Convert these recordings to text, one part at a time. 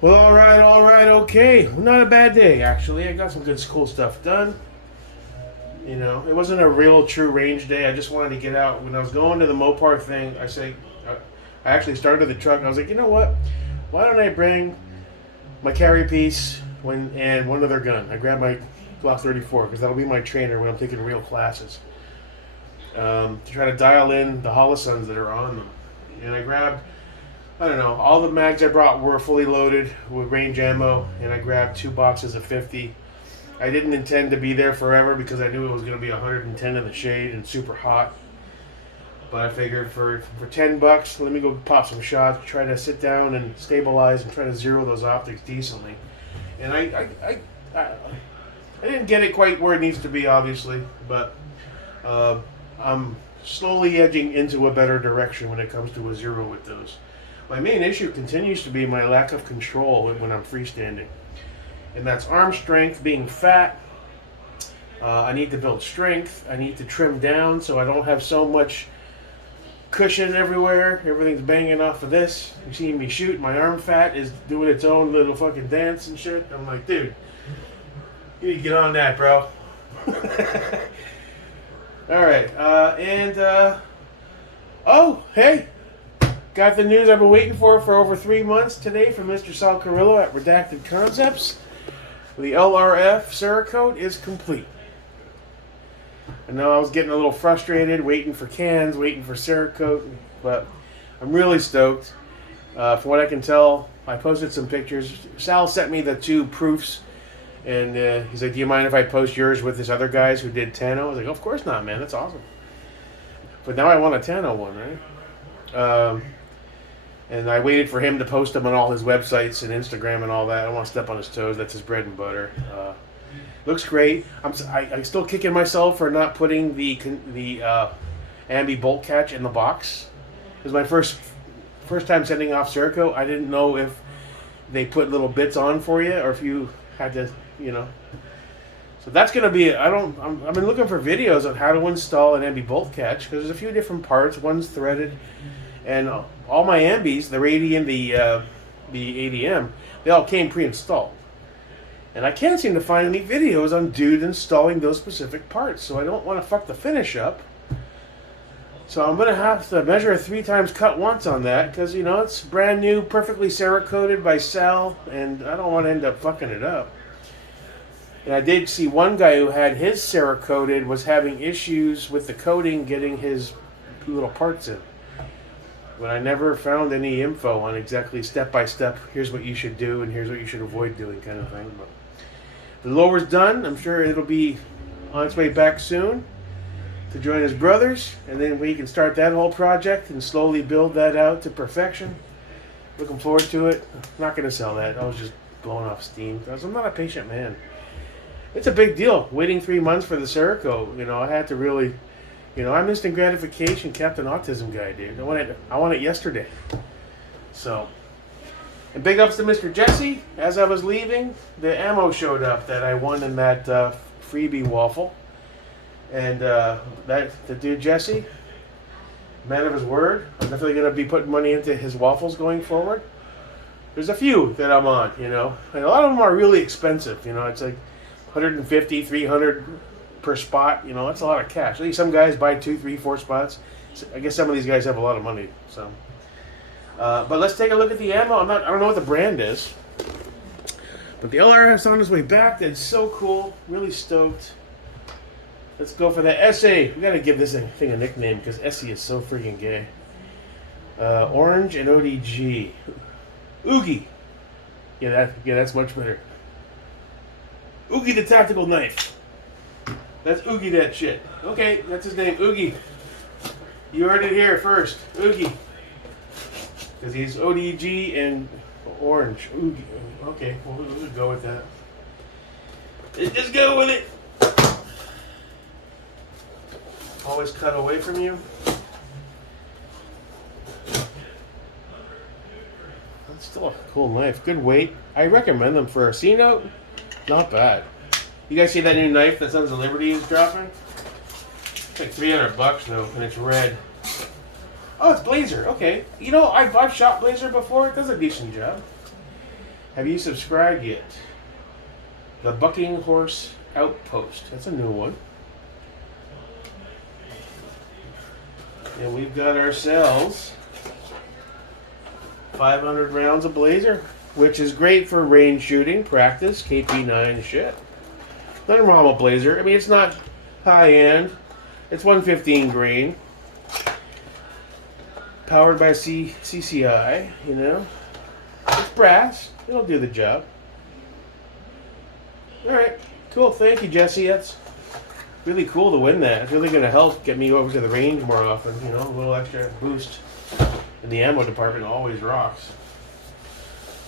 Well, all right, okay. Well, not a bad day, actually. I got some good cool stuff done. You know, it wasn't a real true range day. I just wanted to get out. When I was going to the Mopar thing, I actually started the truck. I was like, you know what? Why don't I bring my carry piece and one other gun? I grabbed my Glock 34 because that'll be my trainer when I'm taking real classes. To try to dial in the Holosons that are on them. And I grabbed, I don't know, all the mags I brought were fully loaded with range ammo, and I grabbed 2 boxes of 50. I didn't intend to be there forever because I knew it was going to be 110 in the shade and super hot. But I figured for $10, let me go pop some shots, try to sit down and stabilize and try to zero those optics decently. And I didn't get it quite where it needs to be, obviously, but I'm slowly edging into a better direction when it comes to a zero with those. My main issue continues to be my lack of control when I'm freestanding. And that's arm strength, being fat. I need to build strength. I need to trim down so I don't have so much cushion everywhere. Everything's banging off of this. You see me shoot, my arm fat is doing its own little fucking dance and shit. I'm like, dude, you need to get on that, bro. Alright, oh, hey, got the news I've been waiting for over 3 months today from Mr. Sal Carrillo at Redacted Concepts. The LRF Cerakote is complete. I know I was getting a little frustrated, waiting for cans, waiting for Cerakote, but I'm really stoked. From what I can tell, I posted some pictures. Sal sent me the 2 proofs, and he's like, do you mind if I post yours with this other guys who did Tano? I was like, of course not, man, that's awesome. But now I want a Tano one, right? And I waited for him to post them on all his websites and Instagram and all that. I don't want to step on his toes. That's his bread and butter. Looks great. I'm still kicking myself for not putting the Ambi bolt catch in the box. It was my first time sending off Cerakote. I didn't know if they put little bits on for you or if you had to, you know. So that's going to be, I've been looking for videos on how to install an Ambi bolt catch because there's a few different parts. One's threaded. And all my Ambis, the Radian, the ADM, they all came pre-installed. And I can't seem to find any videos on dude installing those specific parts. So I don't want to fuck the finish up. So I'm going to have to measure a 3 times cut once on that. Because, you know, it's brand new, perfectly Cerakoted by Sal. And I don't want to end up fucking it up. And I did see one guy who had his Cerakoted was having issues with the coating getting his little parts in. But I never found any info on exactly step by step, here's what you should do and here's what you should avoid doing kind of thing. But the lower's done. I'm sure it'll be on its way back soon to join his brothers. And then we can start that whole project and slowly build that out to perfection. Looking forward to it. Not going to sell that. I was just blowing off steam because I'm not a patient man. It's a big deal. Waiting 3 months for the Cerakote. You know, I had to really... You know, I'm instant gratification Captain Autism guy, dude. I want it yesterday. So, and big ups to Mr. Jesse. As I was leaving, the ammo showed up that I won in that freebie waffle. And the dude Jesse, man of his word, I'm definitely going to be putting money into his waffles going forward. There's a few that I'm on, you know. And a lot of them are really expensive, you know. It's like 150, 300 per spot, you know, that's a lot of cash. I think some guys buy 2, 3, 4 spots. I guess some of these guys have a lot of money. So, but let's take a look at the ammo. I don't know what the brand is, but the LRF's on its way back. That's so cool. Really stoked. Let's go for the SA. We gotta give this thing a nickname because Essie is so freaking gay. Orange and ODG. Oogie. Yeah, that's much better. Oogie the tactical knife. That's Oogie that shit. Okay, that's his name, Oogie. You heard it here first, Oogie. Because he's ODG and orange. Oogie. Okay, well, we'll just go with that. Let's just go with it. Always cut away from you. That's still a cool knife. Good weight. I recommend them for a C-note. Not bad. You guys see that new knife that Sons of Liberty is dropping? It's like $300 though, and it's red. Oh, it's Blazer. Okay. You know, I've shot Blazer before. It does a decent job. Have you subscribed yet? The Bucking Horse Outpost. That's a new one. And we've got ourselves 500 rounds of Blazer, which is great for range shooting, practice, KP9 shit. Nothing wrong with Blazer. I mean, it's not high end. It's 115 grain. Powered by CCI, you know. It's brass. It'll do the job. Alright, cool. Thank you, Jesse. That's really cool to win that. It's really going to help get me over to the range more often. You know, a little extra boost in the ammo department always rocks.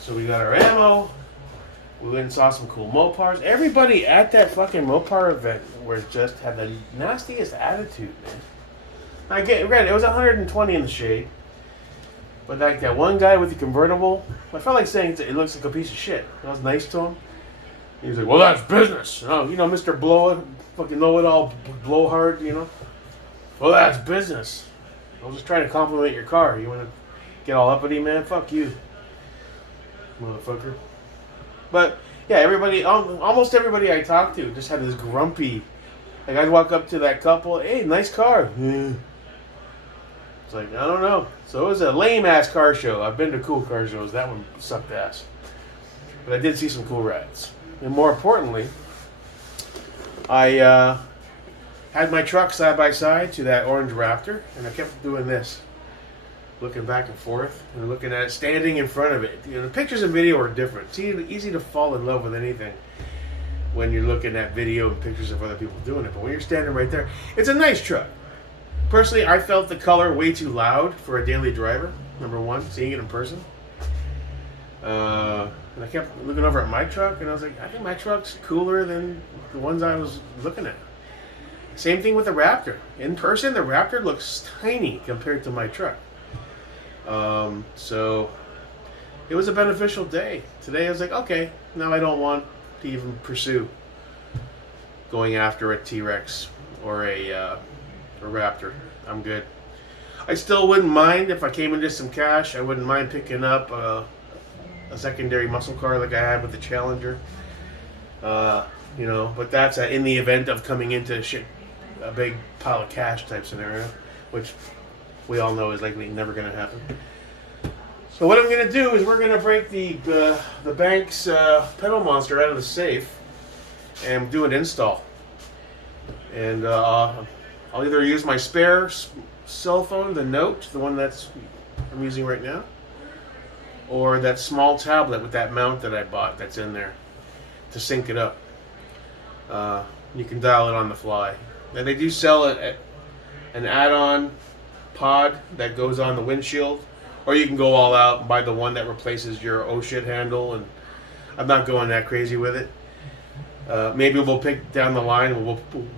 So we got our ammo. We went and saw some cool Mopars. Everybody at that fucking Mopar event was just had the nastiest attitude, man. I get it was 120 in the shade. But like that one guy with the convertible, I felt like saying it looks like a piece of shit. I was nice to him. He was like, well, that's business. Oh, you know, Mr. Fucking know-it-all, blowhard, you know. Well, that's business. I was just trying to compliment your car. You want to get all uppity, man? Fuck you, motherfucker. But, yeah, everybody, almost everybody I talked to just had this grumpy, like I'd walk up to that couple, hey, nice car. Yeah. It's like, I don't know. So it was a lame-ass car show. I've been to cool car shows. That one sucked ass. But I did see some cool rides. And more importantly, I had my truck side by side to that orange Raptor, and I kept doing this, looking back and forth, and looking at it, standing in front of it. You know, the pictures and video are different. It's easy to fall in love with anything when you're looking at video and pictures of other people doing it. But when you're standing right there, it's a nice truck. Personally, I felt the color way too loud for a daily driver, number one, seeing it in person. And I kept looking over at my truck, and I was like, I think my truck's cooler than the ones I was looking at. Same thing with the Raptor. In person, the Raptor looks tiny compared to my truck. So it was a beneficial day. Today I was like, okay, now I don't want to even pursue going after a T-Rex or a Raptor. I'm good. I still wouldn't mind if I came into some cash. I wouldn't mind picking up a secondary muscle car like I had with the Challenger. You know, but that's in the event of coming into a big pile of cash type scenario, which we all know is likely never going to happen. So what I'm going to do is we're going to break the bank's pedal monster out of the safe and do an install. And I'll either use my spare cell phone, the Note, the one that's I'm using right now, or that small tablet with that mount that I bought that's in there to sync it up. You can dial it on the fly. And they do sell an add-on pod that goes on the windshield, or you can go all out and buy the one that replaces your oh shit handle, and I'm not going that crazy with it. Maybe we'll pick down the line and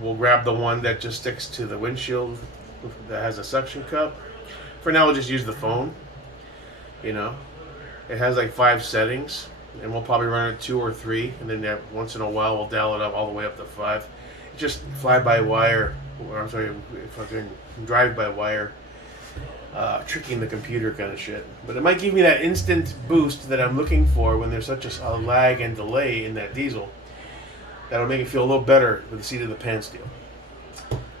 we'll grab the one that just sticks to the windshield that has a suction cup. For now, we'll just use the phone. You know, it has like 5 settings, and we'll probably run it 2 or 3, and then once in a while we'll dial it up all the way up to 5. Just fly-by-wire, or I'm sorry, fucking drive-by-wire, tricking the computer kind of shit. But it might give me that instant boost that I'm looking for when there's such a lag and delay in that diesel. That'll make it feel a little better with the seat of the pants deal.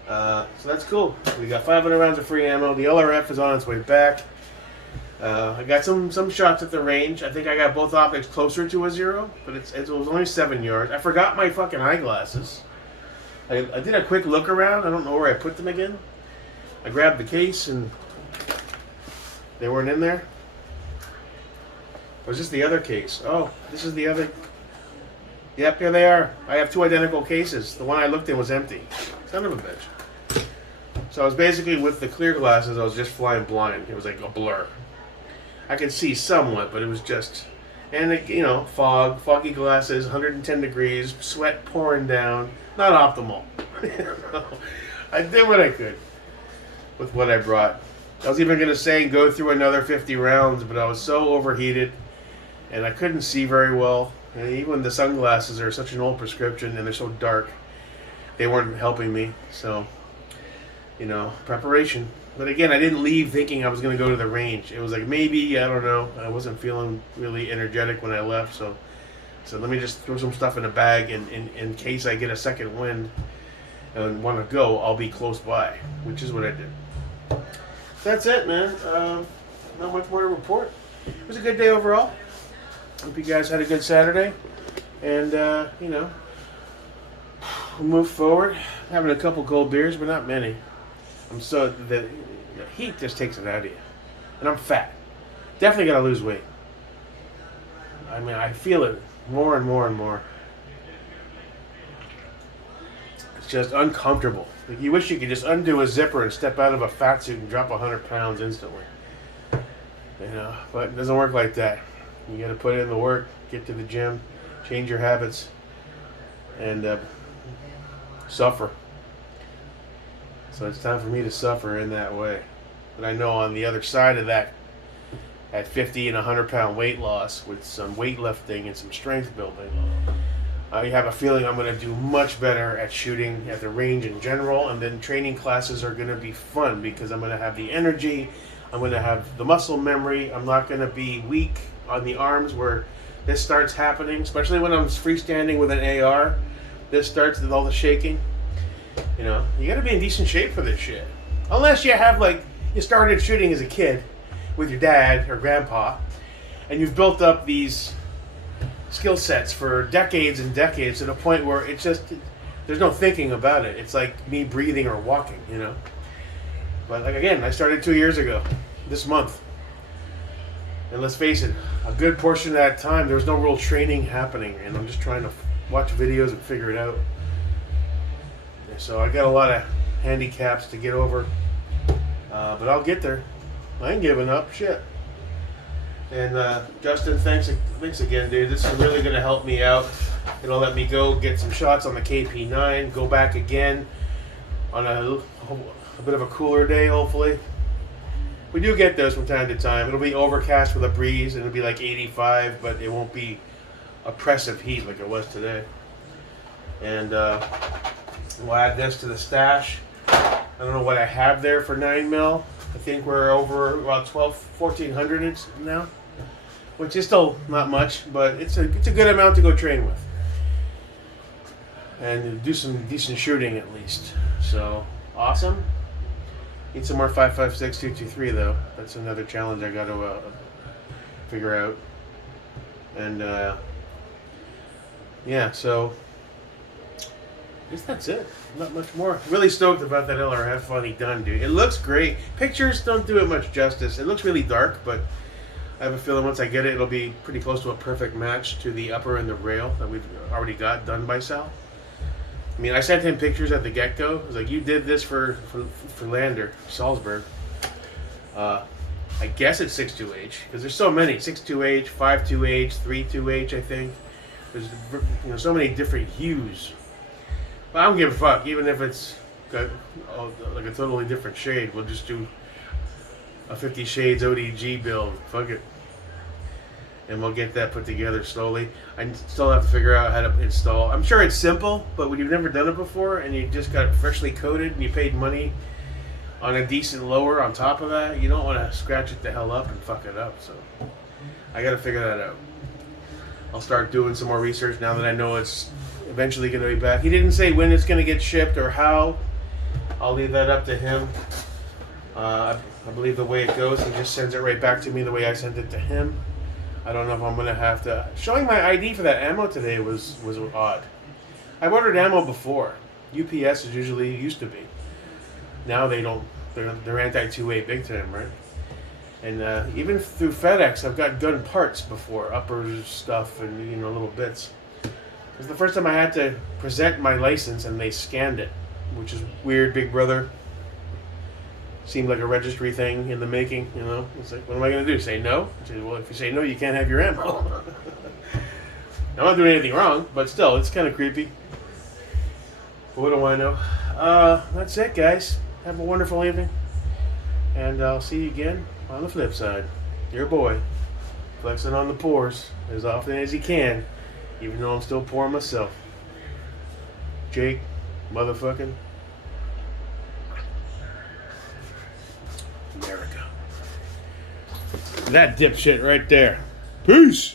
So that's cool. We got 500 rounds of free ammo. The LRF is on its way back. I got some shots at the range. I think I got both optics closer to a 0, but it was only 7 yards. I forgot my fucking eyeglasses. I did a quick look around. I don't know where I put them again. I grabbed the case and they weren't in there. Or was this the other case? Oh, this is the other. Yep, here they are. I have 2 identical cases. The one I looked in was empty. Son of a bitch. So I was basically, with the clear glasses, I was just flying blind. It was like a blur. I could see somewhat, but it was just... And, you know, foggy glasses, 110 degrees, sweat pouring down. Not optimal. I did what I could with what I brought. I was even going to say go through another 50 rounds, but I was so overheated, and I couldn't see very well. And even the sunglasses are such an old prescription, and they're so dark, they weren't helping me. So, you know, preparation. But again, I didn't leave thinking I was going to go to the range. It was like maybe, I don't know. I wasn't feeling really energetic when I left, so let me just throw some stuff in a bag, and in case I get a second wind and want to go, I'll be close by, which is what I did. That's it, man. Not much more to report. It was a good day overall. Hope you guys had a good Saturday, and we'll move forward. Having a couple cold beers, but not many. The heat just takes it out of you, and I'm fat. Definitely got to lose weight. I mean, I feel it more and more and more. It's just uncomfortable. Like, you wish you could just undo a zipper and step out of a fat suit and drop 100 pounds instantly. But it doesn't work like that. You got to put in the work, get to the gym, change your habits, and suffer. So it's time for me to suffer in that way. But I know on the other side of that, at 50 and 100 pound weight loss with some weightlifting and some strength building, I have a feeling I'm going to do much better at shooting at the range in general, and then training classes are going to be fun because I'm going to have the energy, I'm going to have the muscle memory, I'm not going to be weak on the arms where this starts happening, especially when I'm freestanding with an AR. This starts with all the shaking. You got to be in decent shape for this shit. Unless you have, you started shooting as a kid with your dad or grandpa, and you've built up these skill sets for decades and decades to the point where it's just, there's no thinking about it. It's like me breathing or walking, But again, I started 2 years ago, this month. And let's face it, a good portion of that time, there was no real training happening, and I'm just trying to watch videos and figure it out. So I got a lot of handicaps to get over, but I'll get there. I ain't giving up, shit. And Justin, thanks again, dude. This is really going to help me out. It'll let me go get some shots on the KP9, go back again on a bit of a cooler day, hopefully. We do get those from time to time. It'll be overcast with a breeze, and it'll be like 85, but it won't be oppressive heat like it was today. And we'll add this to the stash. I don't know what I have there for 9mm. I think we're over about 1,400 now, which is still not much, but it's a good amount to go train with and do some decent shooting at least. So awesome. Need some more 5.56 223 though. That's another challenge I got to figure out. And so I guess that's it. Not much more. Really stoked about that LRF finally done, dude. It looks great. Pictures don't do it much justice. It looks really dark, but I have a feeling once I get it, it'll be pretty close to a perfect match to the upper and the rail that we've already got done by Sal. I mean, I sent him pictures at the get-go. I was like, you did this for Lander, Salzburg. I guess it's 6.2H, because there's so many. 6.2H, 5.2H, 3.2H, I think. There's so many different hues. But I don't give a fuck, even if it's got like a totally different shade. We'll just do a 50 Shades ODG build. Fuck it. And we'll get that put together slowly. I still have to figure out how to install. I'm sure it's simple, but when you've never done it before and you just got it freshly coated and you paid money on a decent lower on top of that, you don't want to scratch it the hell up and fuck it up. So I got to figure that out. I'll start doing some more research now that I know it's eventually going to be back. He didn't say when it's going to get shipped or how. I'll leave that up to him. I believe the way it goes, he just sends it right back to me the way I sent it to him. I don't know if I'm going to have to... Showing my ID for that ammo today was odd. I've ordered ammo before. UPS is usually used to be. Now they don't... They're anti-2A big time, right? And even through FedEx, I've got gun parts before. Uppers stuff and, little bits. It was the first time I had to present my license and they scanned it, which is weird, Big Brother. Seemed like a registry thing in the making, It's like, what am I going to do? Say no? I said, well, if you say no, you can't have your ammo. I'm not doing anything wrong, but still, it's kind of creepy. But what do I know? That's it, guys. Have a wonderful evening. And I'll see you again on the flip side. Your boy, flexing on the pores as often as he can, even though I'm still pouring myself. Jake, motherfucking. That dipshit right there. Peace.